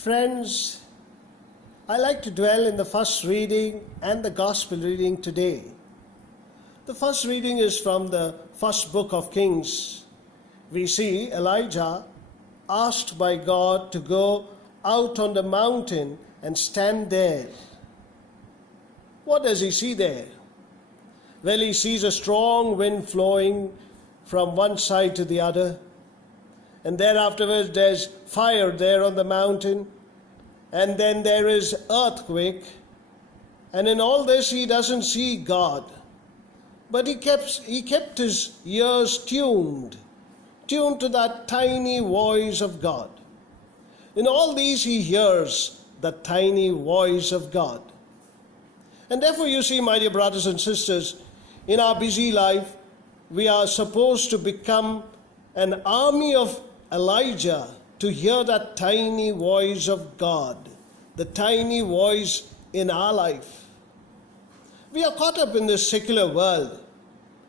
Friends, I like to dwell in the first reading and the gospel reading today. The first reading is from the first book of Kings. We see Elijah asked by God to go out on the mountain and stand there. What does he see there? Well, he sees a strong wind flowing from one side to the other. And then afterwards there's fire there on the mountain. And then there is earthquake. And in all this he doesn't see God. But he kept his ears tuned to that tiny voice of God. In all these he hears the tiny voice of God. And therefore you see, my dear brothers and sisters, in our busy life, we are supposed to become an army of Elijah to hear that tiny voice of God, the tiny voice in our life. We are caught up in this secular world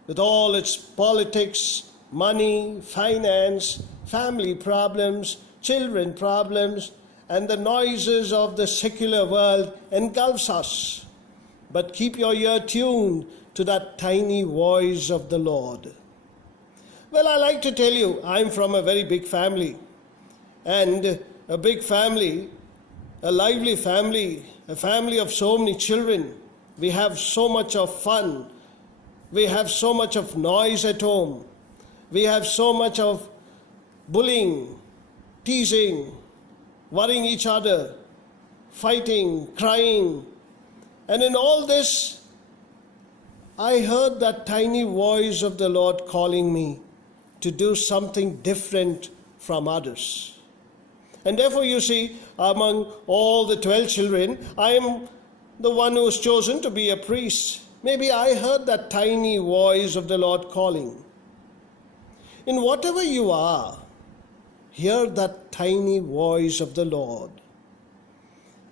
with all its politics, money, finance, family problems, children problems, and the noises of the secular world engulfs us. But keep your ear tuned to that tiny voice of the Lord. Well, I like to tell you, I'm from a very big family. And a big family, a lively family, a family of so many children. We have so much of fun. We have so much of noise at home. We have so much of bullying, teasing, worrying each other, fighting, crying. And in all this, I heard that tiny voice of the Lord calling me to do something different from others. And therefore you see, among all the 12 children, I am the one who was chosen to be a priest. Maybe I heard that tiny voice of the Lord calling. In whatever you are, hear that tiny voice of the Lord.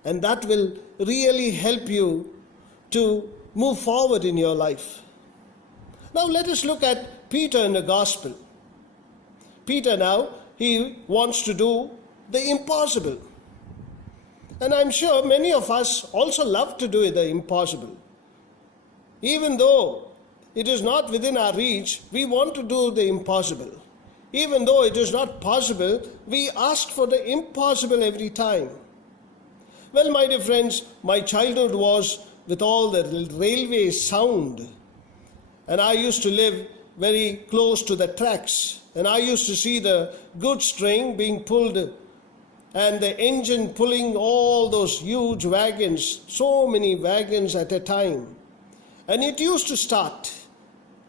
And that will really help you to move forward in your life. Now let us look at Peter in the gospel. Peter now, he wants to do the impossible. And I'm sure many of us also love to do the impossible. Even though it is not within our reach, we want to do the impossible. Even though it is not possible, we ask for the impossible every time. Well, my dear friends, my childhood was with all the railway sound. And I used to live very close to the tracks. And I used to see the goods train being pulled and the engine pulling all those huge wagons, so many wagons at a time. And it used to start.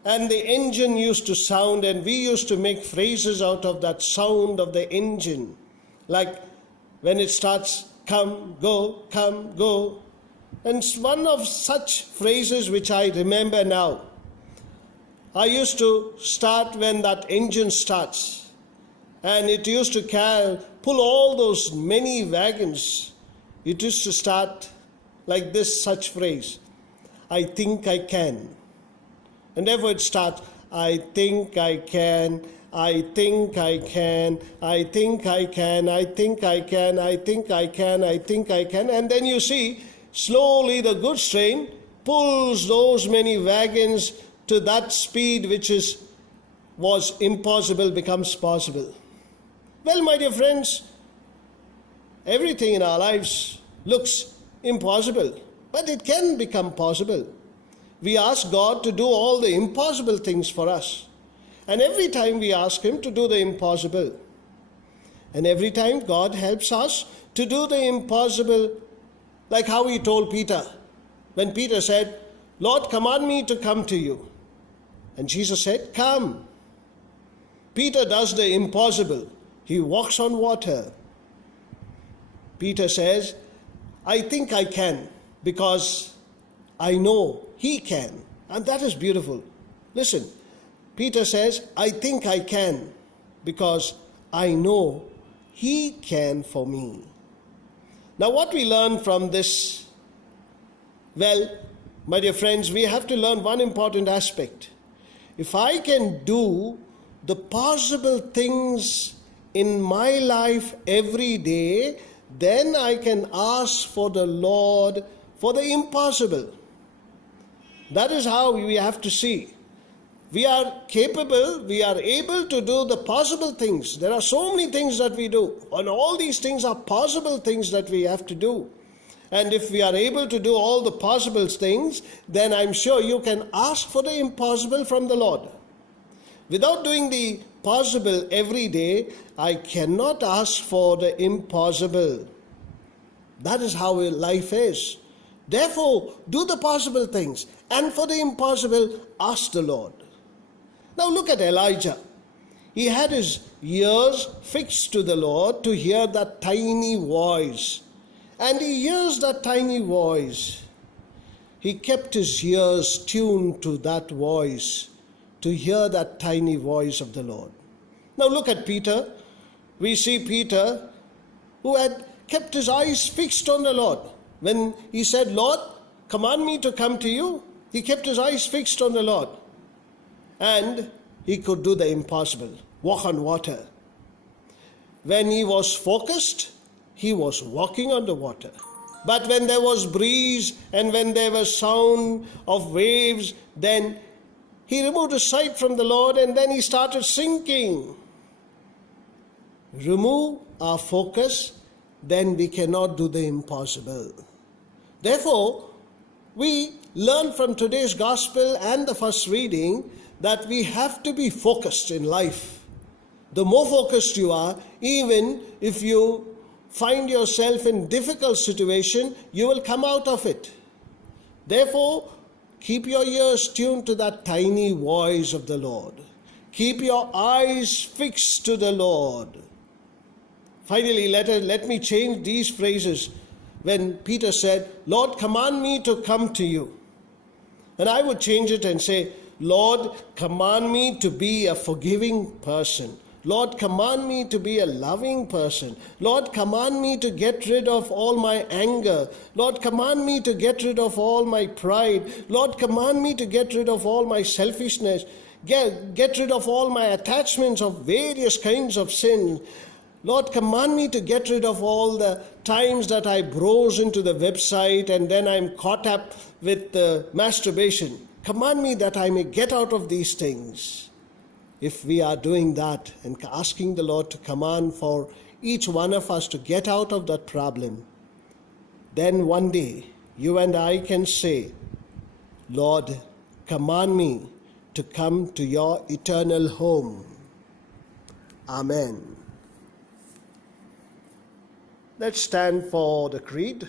And the engine used to sound, and we used to make phrases out of that sound of the engine. Like when it starts, come, go. And one of such phrases which I remember now. I used to start when that engine starts. And it used to pull all those many wagons. It used to start like this, such phrase. I think I can. And therefore it starts, I think I can, I think I can, I think I can, I think I can, I think I can, I think I can. And then you see, slowly the goods train pulls those many wagons to that speed which was impossible becomes possible. Well, my dear friends, everything in our lives looks impossible, but it can become possible. We ask God to do all the impossible things for us. And every time we ask Him to do the impossible. And every time God helps us to do the impossible, like how He told Peter. When Peter said, Lord, command me to come to you. And Jesus said, come. Peter does the impossible. He walks on water. Peter says, I think I can because I know He can. And that is beautiful. Listen, Peter says, I think I can because I know He can for me. Now what we learn from this? Well, my dear friends, we have to learn one important aspect. If I can do the possible things in my life every day, then I can ask for the Lord for the impossible. That is how we have to see. We are capable, we are able to do the possible things. There are so many things that we do, and all these things are possible things that we have to do. And if we are able to do all the possible things, then I'm sure you can ask for the impossible from the Lord. Without doing the possible every day, I cannot ask for the impossible. That is how life is. Therefore, do the possible things, and for the impossible, ask the Lord. Now look at Elijah. He had his ears fixed to the Lord to hear that tiny voice. And he hears that tiny voice. He kept his ears tuned to that voice, to hear that tiny voice of the Lord. Now look at Peter. We see Peter, who had kept his eyes fixed on the Lord. When he said, Lord, command me to come to you, he kept his eyes fixed on the Lord. And he could do the impossible, walk on water. When he was focused, he was walking on the water. But when there was breeze and when there was sound of waves, then he removed his sight from the Lord and then he started sinking. Remove our focus, then we cannot do the impossible. Therefore, we learn from today's gospel and the first reading that we have to be focused in life. The more focused you are, even if you find yourself in difficult situation, you will come out of it. Therefore, keep your ears tuned to that tiny voice of the Lord. Keep your eyes fixed to the Lord. Finally, let me change these phrases. When Peter said, Lord, command me to come to you. And I would change it and say, Lord, command me to be a forgiving person. Lord, command me to be a loving person. Lord, command me to get rid of all my anger. Lord, command me to get rid of all my pride. Lord, command me to get rid of all my selfishness. Get rid of all my attachments of various kinds of sin. Lord, command me to get rid of all the times that I browse into the website and then I'm caught up with masturbation. Command me that I may get out of these things. If we are doing that and asking the Lord to command for each one of us to get out of that problem, then one day you and I can say, Lord, command me to come to your eternal home. Amen. Let's stand for the creed.